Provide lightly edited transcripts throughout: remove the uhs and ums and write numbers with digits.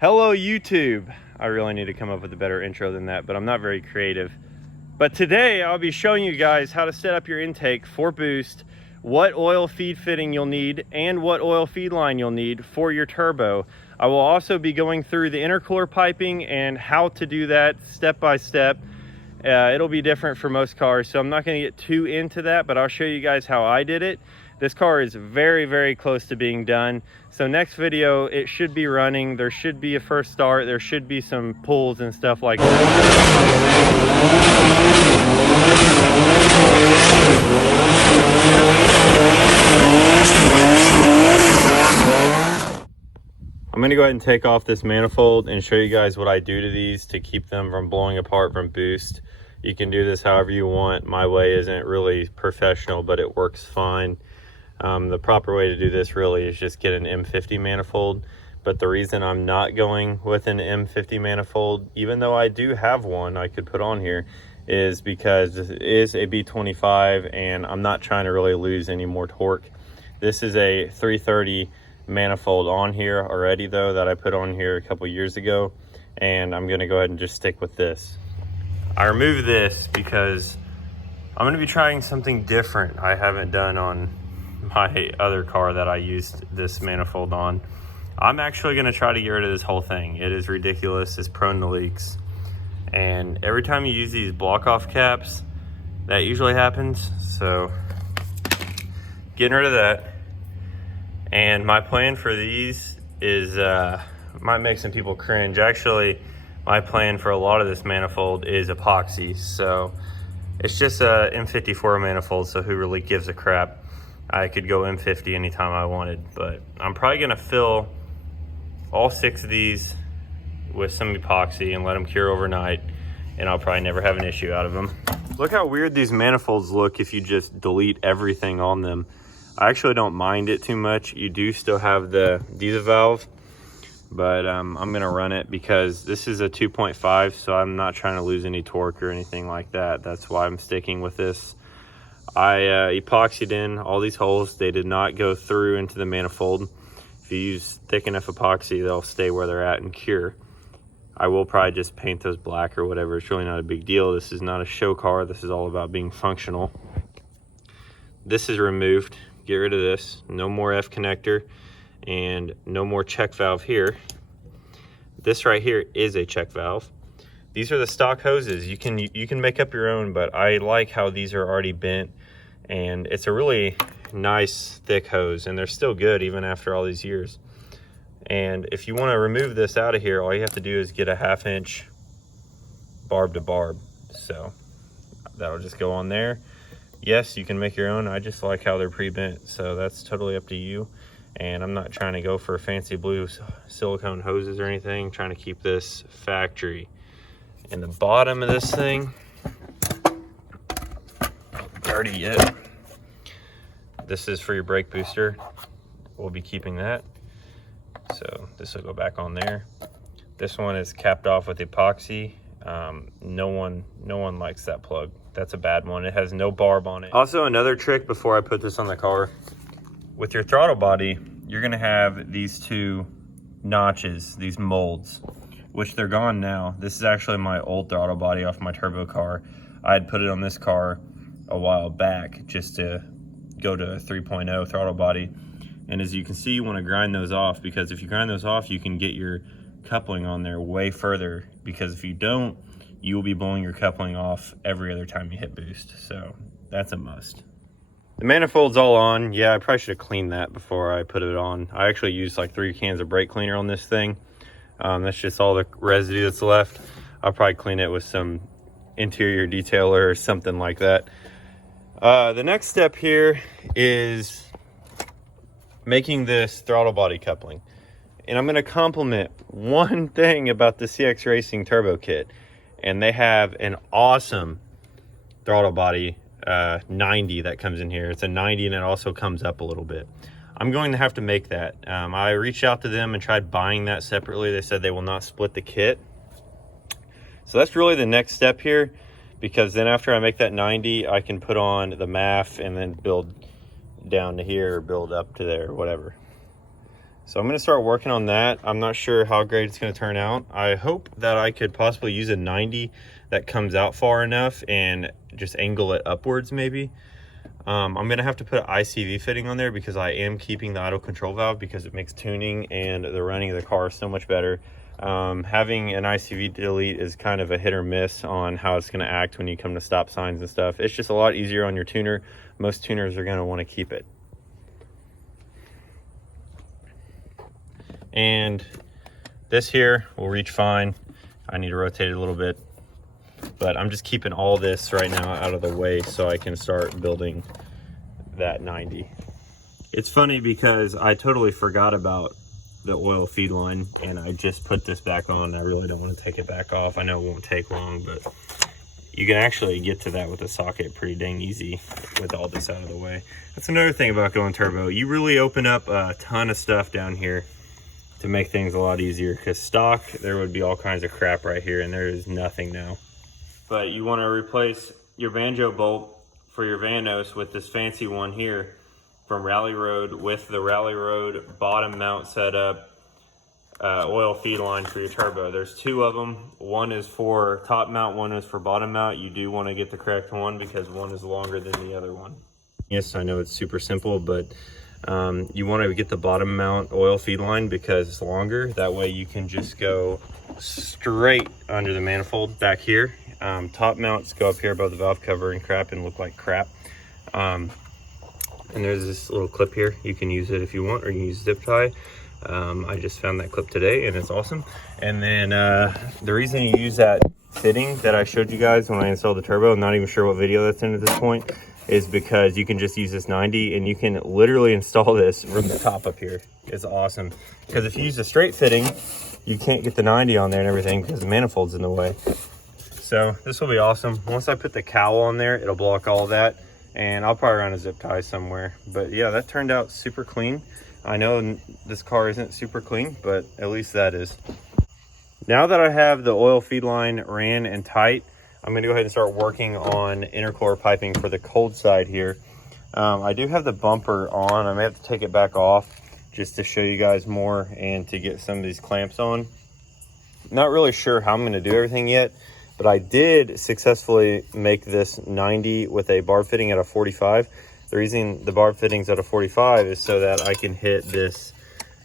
Hello YouTube. I really need to come up with a better intro than that, but I'm not very creative. But today I'll be showing you guys how to set up your intake for boost, what oil feed fitting you'll need, and what oil feed line you'll need for your turbo. I will also be going through the intercooler piping and how to do that step by step. It'll be different for most cars, so I'm not going to get too into that, but I'll show you guys how I did it. This car is very, very close to being done. So next video, it should be running. There should be a first start. There should be some pulls and stuff like that. I'm gonna go ahead and take off this manifold and show you guys what I do to these to keep them from blowing apart from boost. You can do this however you want. My way isn't really professional, but it works fine. The proper way to do this really is just get an M50 manifold, but the reason I'm not going with an M50 manifold, even though I do have one I could put on here, is because this is a B25 and I'm not trying to really lose any more torque. This is a 330 manifold on here already though that I put on here a couple years ago, and I'm going to go ahead and just stick with this. I removed this because I'm going to be trying something different I haven't done on my other car that I used this manifold on. I'm actually going to try to get rid of this whole thing. It is ridiculous. It's prone to leaks, and every time you use these block off caps, that usually happens. So getting rid of that. And my plan for these is might make some people cringe. Actually, my plan for a lot of this manifold is epoxy. So it's just a M54 manifold, so who really gives a crap? I could go M50 anytime I wanted, but I'm probably gonna fill all 6 of these with some epoxy and let them cure overnight, and I'll probably never have an issue out of them. Look how weird these manifolds look if you just delete everything on them. I actually don't mind it too much. You do still have the diesel valve, but I'm gonna run it because this is a 2.5, so I'm not trying to lose any torque or anything like that. That's why I'm sticking with this. I epoxied in all these holes. They did not go through into the manifold. If you use thick enough epoxy, they'll stay where they're at and cure. I will probably just paint those black or whatever. It's really not a big deal. This is not a show car. This is all about being functional. This is removed. Get rid of this. No more F connector and no more check valve here. This right here is a check valve. These are the stock hoses. You can make up your own, but I like how these are already bent, and it's a really nice thick hose, and they're still good even after all these years. And if you want to remove this out of here, all you have to do is get a 1/2 inch barb to barb. So that'll just go on there. Yes, you can make your own. I just like how they're pre-bent, so that's totally up to you. And I'm not trying to go for fancy blue silicone hoses or anything. I'm trying to keep this factory. And the bottom of this thing, dirty yet. This is for your brake booster. We'll be keeping that. So this will go back on there. This one is capped off with epoxy. No one likes that plug. That's a bad one. It has no barb on it. Also, another trick before I put this on the car, with your throttle body, you're gonna have these 2 notches, these molds, which they're gone now. This is actually my old throttle body off my turbo car. I had put it on this car a while back just to go to a 3.0 throttle body. And as you can see, you want to grind those off, because if you grind those off, you can get your coupling on there way further, because if you don't, you will be blowing your coupling off every other time you hit boost. So that's a must. The manifold's all on. Yeah, I probably should have cleaned that before I put it on. I actually used like 3 cans of brake cleaner on this thing. That's just all the residue that's left. I'll probably clean it with some interior detailer or something like that. The next step here is making this throttle body coupling. And I'm going to compliment one thing about the CX Racing Turbo Kit. And they have an awesome throttle body 90 that comes in here. It's a 90 and it also comes up a little bit. I'm going to have to make that. I reached out to them and tried buying that separately. They said they will not split the kit. So that's really the next step here, because then after I make that 90, I can put on the MAF and then build down to here or build up to there or whatever. So I'm going to start working on that. I'm not sure how great it's going to turn out. I hope that I could possibly use a 90 that comes out far enough and just angle it upwards maybe. I'm going to have to put an ICV fitting on there because I am keeping the idle control valve because it makes tuning and the running of the car so much better. Having an ICV delete is kind of a hit or miss on how it's going to act when you come to stop signs and stuff. It's just a lot easier on your tuner. Most tuners are going to want to keep it. And this here will reach fine. I need to rotate it a little bit, but I'm just keeping all this right now out of the way so I can start building that 90. It's funny because I totally forgot about the oil feed line and I just put this back on. I really don't want to take it back off. I know it won't take long, but you can actually get to that with a socket pretty dang easy with all this out of the way. That's another thing about going turbo. You really open up a ton of stuff down here to make things a lot easier, because stock there would be all kinds of crap right here and there is nothing now. But you want to replace your banjo bolt for your Vanos with this fancy one here from Rally Road with the Rally Road bottom mount setup, oil feed line for your turbo. There's two of them. One is for top mount, one is for bottom mount. You do want to get the correct one because one is longer than the other one. Yes, I know it's super simple, but you want to get the bottom mount oil feed line because it's longer. That way you can just go straight under the manifold back here. Top mounts go up here above the valve cover and crap and look like crap. And there's this little clip here. You can use it if you want, or you can use zip tie. I just found that clip today and it's awesome. And then the reason you use that fitting that I showed you guys when I installed the turbo, I'm not even sure what video that's in at this point, is because you can just use this 90 and you can literally install this from the top up here. It's awesome. Because if you use a straight fitting, you can't get the 90 on there and everything because the manifold's in the way. So this will be awesome. Once I put the cowl on there, it'll block all of that. And I'll probably run a zip tie somewhere. But yeah, that turned out super clean. I know this car isn't super clean, but at least that is. Now that I have the oil feed line ran and tight, I'm going to go ahead and start working on intercooler piping for the cold side here. I do have the bumper on. I may have to take it back off just to show you guys more and to get some of these clamps on. Not really sure how I'm going to do everything yet, but I did successfully make this 90 with a barb fitting at a 45. The reason the barb fitting's at a 45 is so that I can hit this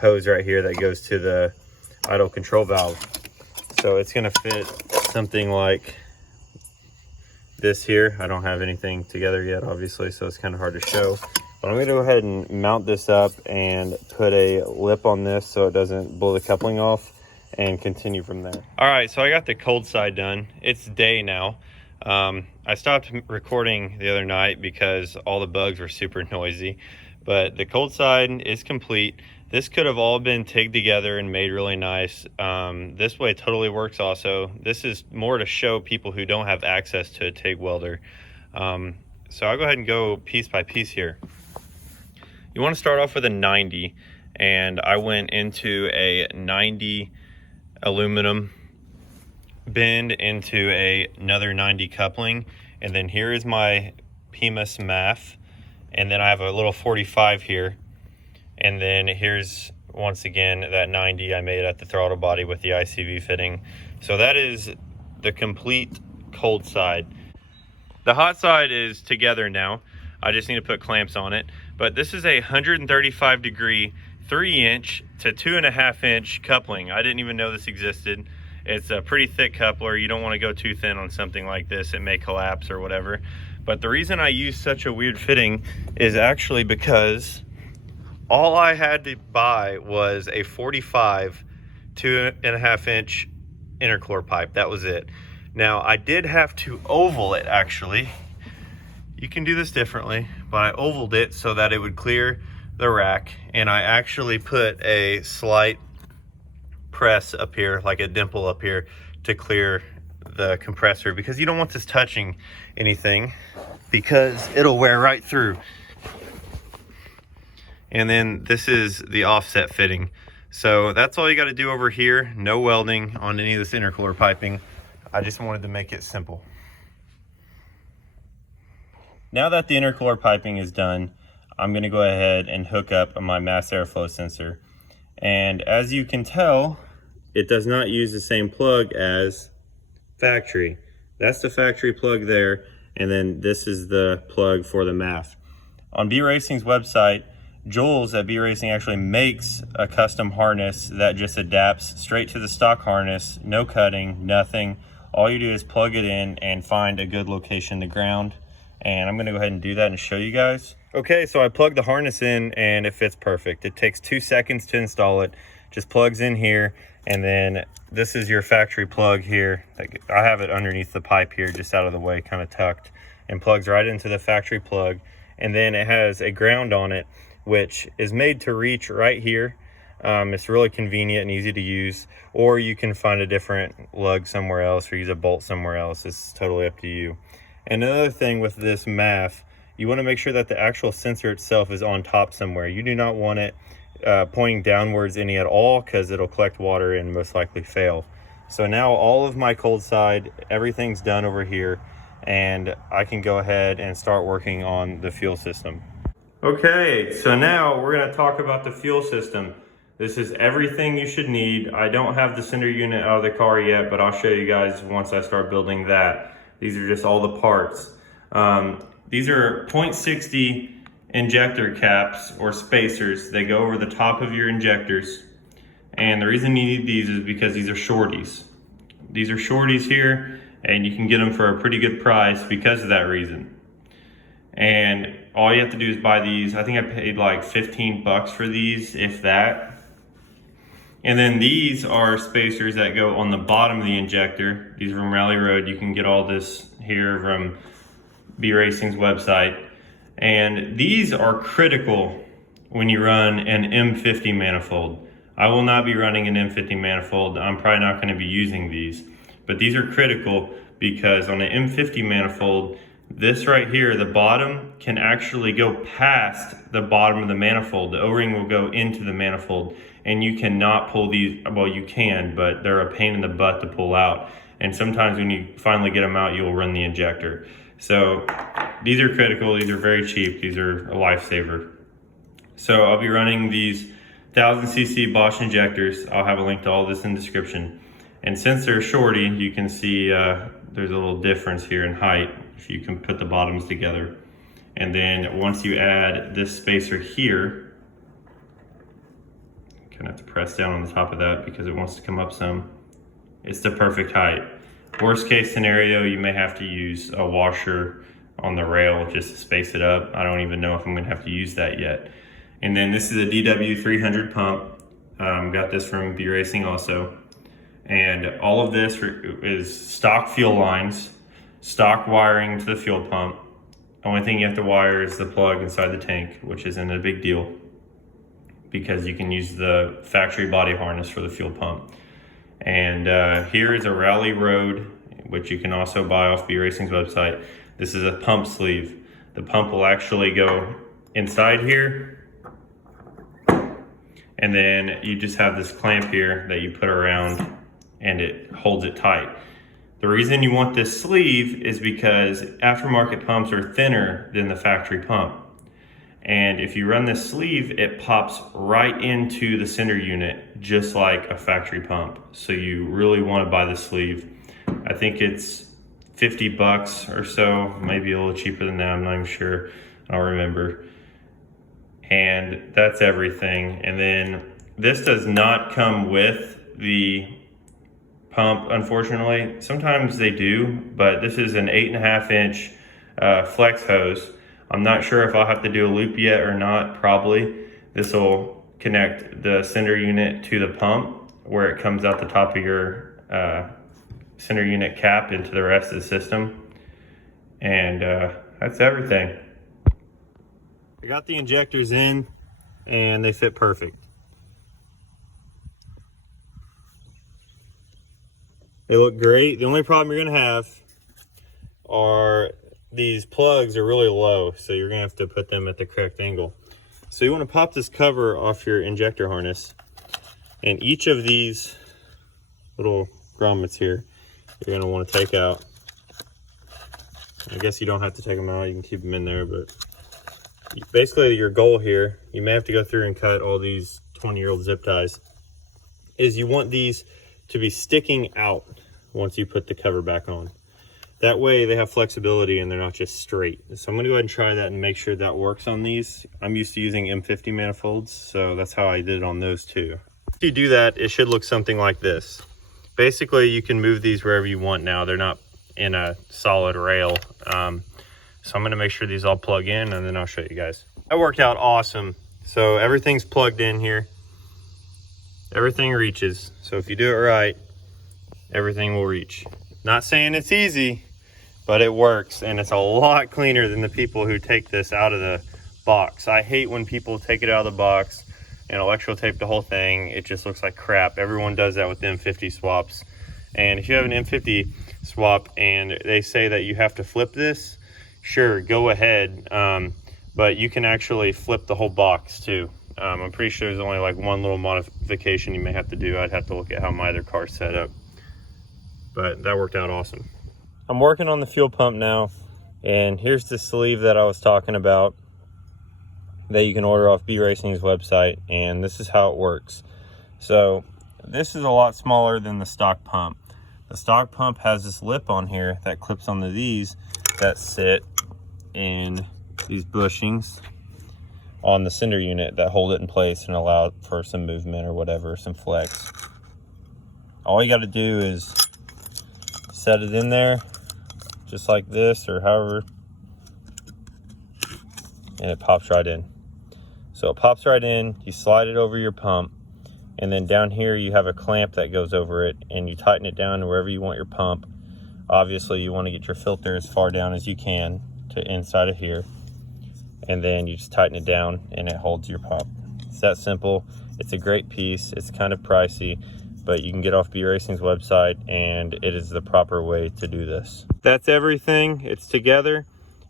hose right here that goes to the idle control valve. So it's going to fit something like this here. I don't have anything together yet, obviously, so it's kind of hard to show. But I'm going to go ahead and mount this up and put a lip on this so it doesn't blow the coupling off, and continue from there. All right, so I got the cold side done. It's day now. I stopped recording the other night because all the bugs were super noisy, but the cold side is complete. This could have all been tigged together and made really nice. This way totally works also. This is more to show people who don't have access to a TIG welder. So I'll go ahead and go piece by piece here. You want to start off with a 90, and I went into a 90 aluminum bend into another 90 coupling, and then here is my PEMAS MAF, and then I have a little 45 here, and then here's once again that 90 I made at the throttle body with the ICV fitting. So that is the complete cold side. The hot side is together now. I just need to put clamps on it, but this is a 135 degree 3-inch to 2.5-inch coupling. I didn't even know this existed. It's a pretty thick coupler. You don't want to go too thin on something like this. It may collapse or whatever. But the reason I use such a weird fitting is actually because all I had to buy was a 45 2.5-inch intercooler pipe. That was it. Now I did have to oval it actually. You can do this differently, but I ovaled it so that it would clear the rack, and I actually put a slight press up here, like a dimple up here, to clear the compressor, because you don't want this touching anything because it'll wear right through. And then this is the offset fitting. So that's all you got to do over here. No welding on any of this intercooler piping. I just wanted to make it simple. Now that the intercooler piping is done, I'm going to go ahead and hook up my mass airflow sensor. And as you can tell, it does not use the same plug as factory. That's the factory plug there, and then this is the plug for the MAF. On B Racing's website, Jules at B Racing actually makes a custom harness that just adapts straight to the stock harness, no cutting, nothing. All you do is plug it in and find a good location to ground. And I'm gonna go ahead and do that and show you guys. Okay, so I plugged the harness in and it fits perfect. It takes 2 seconds to install it. Just plugs in here, and then this is your factory plug here. I have it underneath the pipe here, just out of the way, kind of tucked, and plugs right into the factory plug. And then it has a ground on it, which is made to reach right here. It's really convenient and easy to use, or you can find a different lug somewhere else or use a bolt somewhere else. It's totally up to you. And another thing with this MAF, you want to make sure that the actual sensor itself is on top somewhere. You do not want it pointing downwards any at all, because it'll collect water and most likely fail. So now all of my cold side, everything's done over here, and I can go ahead and start working on the fuel system. Okay, so now we're going to talk about the fuel system. This is everything you should need. I don't have the cinder unit out of the car yet, but I'll show you guys once I start building that. These are just all the parts. These are .60 injector caps or spacers. They go over the top of your injectors. And the reason you need these is because these are shorties. These are shorties here, and you can get them for a pretty good price because of that reason. And all you have to do is buy these. I think I paid like 15 bucks for these, if that. And then these are spacers that go on the bottom of the injector. These are from Rally Road. You can get all this here from B Racing's website. And these are critical when you run an M50 manifold. I will not be running an M50 manifold. I'm probably not going to be using these. But these are critical because on an M50 manifold, this right here, the bottom, can actually go past the bottom of the manifold. The O-ring will go into the manifold, and you cannot pull these. Well, you can, but they're a pain in the butt to pull out. And sometimes when you finally get them out, you'll run the injector. So these are critical. These are very cheap. These are a lifesaver. So I'll be running these 1000cc Bosch injectors. I'll have a link to all this in the description. And since they're shorty, you can see there's a little difference here in height if you can put the bottoms together. And then once you add this spacer here, you kind of have to press down on the top of that because it wants to come up some. It's the perfect height. Worst case scenario, you may have to use a washer on the rail just to space it up. I don't even know if I'm gonna have to use that yet. And then this is a DW300 pump. Got this from B Racing also. And all of this is stock fuel lines, stock wiring to the fuel pump. Only thing you have to wire is the plug inside the tank, which isn't a big deal because you can use the factory body harness for the fuel pump. And here is a Rally Road, which you can also buy off B Racing's website. This is a pump sleeve. The pump will actually go inside here, and then you just have this clamp here that you put around and it holds it tight. The reason you want this sleeve is because aftermarket pumps are thinner than the factory pump. And if you run this sleeve, it pops right into the cinder unit, just like a factory pump. So you really want to buy the sleeve. I think it's 50 bucks or so, maybe a little cheaper than that, I'm not even sure, I don't remember. And that's everything. And then this does not come with the pump, unfortunately. Sometimes they do, but this is an 8.5 inch flex hose. I'm not sure if I'll have to do a loop yet or not, probably. This will connect the cinder unit to the pump where it comes out the top of your cinder unit cap into the rest of the system. And that's everything. I got the injectors in and they fit perfect. They look great. The only problem you're gonna have are these plugs are really low, so you're gonna have to put them at the correct angle. So you wanna pop this cover off your injector harness, and each of these little grommets here, you're gonna wanna take out. I guess you don't have to take them out, you can keep them in there, but basically your goal here, you may have to go through and cut all these 20-year-old zip ties, is you want these to be sticking out once you put the cover back on. That way they have flexibility and they're not just straight. So I'm gonna go ahead and try that and make sure that works on these. I'm used to using M50 manifolds, so that's how I did it on those too. If you do that, it should look something like this. Basically, you can move these wherever you want now. They're not in a solid rail. So I'm gonna make sure these all plug in and then I'll show you guys. That worked out awesome. So everything's plugged in here. Everything reaches. So if you do it right, everything will reach. Not saying it's easy, but it works, and it's a lot cleaner than the people who take this out of the box. I hate when people take it out of the box and electrical tape the whole thing. It just looks like crap. Everyone does that with the M50 swaps. And if you have an M50 swap and they say that you have to flip this, sure, go ahead. But you can actually flip the whole box too. I'm pretty sure there's only like one little modification you may have to do. I'd have to look at how my other car's set up. But that worked out awesome. I'm working on the fuel pump now, and here's the sleeve that I was talking about that you can order off B Racing's website, and this is how it works. So this is a lot smaller than the stock pump. The stock pump has this lip on here that clips onto these that sit in these bushings on the cinder unit that hold it in place and allow for some movement or whatever, some flex. All you got to do is set it in there just like this or however, and it pops right in. So it pops right in, you slide it over your pump, and then down here you have a clamp that goes over it, and you tighten it down to wherever you want your pump. Obviously you want to get your filter as far down as you can to inside of here, and then you just tighten it down and it holds your pump. It's that simple. It's a great piece. It's kind of pricey, but you can get off B Racing's website, and it is the proper way to do this. That's everything. It's together.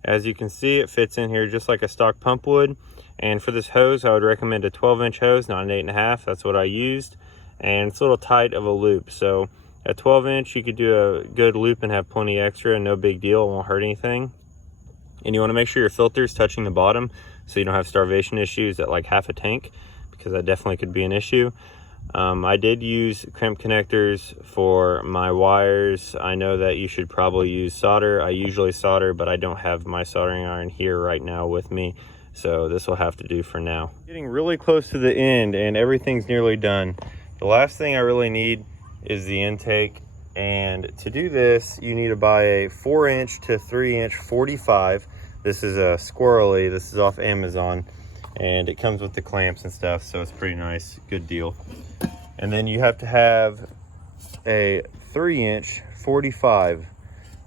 As you can see, it fits in here just like a stock pump would. And for this hose, I would recommend a 12-inch hose, not an 8.5. That's what I used. And it's a little tight of a loop. So a 12-inch, you could do a good loop and have plenty extra, no big deal. It won't hurt anything. And you want to make sure your filter is touching the bottom so you don't have starvation issues at like half a tank, because that definitely could be an issue. I did use crimp connectors for my wires. I know that you should probably use solder. I usually solder, but I don't have my soldering iron here right now with me, so this will have to do for now. Getting really close to the end and everything's nearly done. The last thing I really need is the intake, and to do this you need to buy a 4-inch to 3-inch 45. This is a squirrely. This is off Amazon, and it comes with the clamps and stuff, so it's pretty nice, good deal. And then you have to have a 3-inch 45,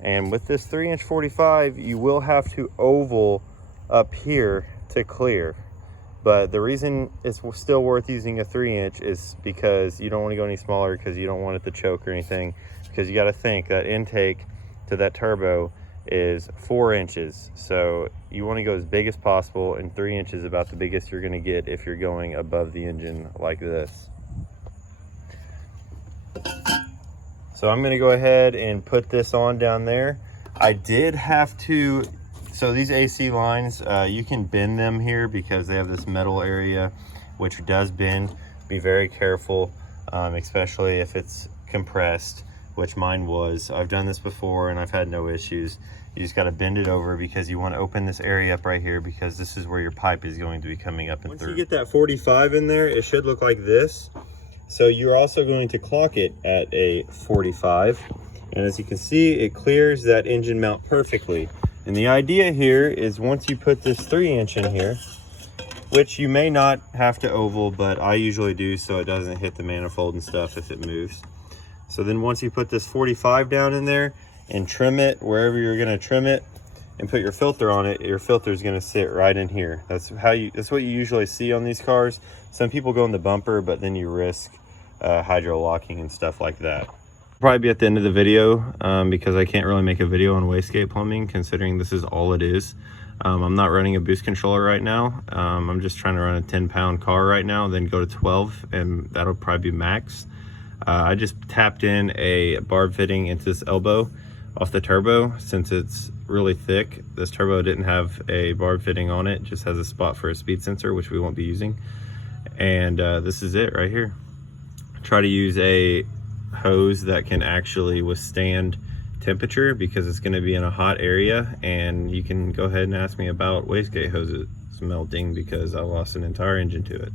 and with this 3-inch 45 you will have to oval up here to clear. But the reason it's still worth using a 3-inch is because you don't want to go any smaller, because you don't want it to choke or anything, because you got to think that intake to that turbo is 4 inches, so you want to go as big as possible, and 3 inches is about the biggest you're going to get if you're going above the engine like this. So I'm going to go ahead and put this on down there. I did have to, so these AC lines, you can bend them here because they have this metal area which does bend. Be very careful, especially if it's compressed, which mine was. I've done this before and I've had no issues. You just got to bend it over because you want to open this area up right here, because this is where your pipe is going to be coming up and through. Once you get that 45 in there, it should look like this. So you're also going to clock it at a 45. And as you can see, it clears that engine mount perfectly. And the idea here is once you put this 3-inch in here, which you may not have to oval, but I usually do so it doesn't hit the manifold and stuff if it moves. So then once you put this 45 down in there and trim it wherever you're going to trim it and put your filter on it, your filter is going to sit right in here. That's what you usually see on these cars. Some people go in the bumper, but then you risk hydro locking and stuff like that. Probably be at the end of the video because I can't really make a video on wastegate plumbing, considering this is all it is. I'm not running a boost controller right now. I'm just trying to run a 10-pound car right now, then go to 12, and that'll probably be max. I just tapped in a barb fitting into this elbow off the turbo. Since it's really thick, this turbo didn't have a barb fitting on it, just has a spot for a speed sensor, which we won't be using. And this is it right here. Try to use a hose that can actually withstand temperature, because it's going to be in a hot area. And you can go ahead and ask me about wastegate hoses melting, because I lost an entire engine to it.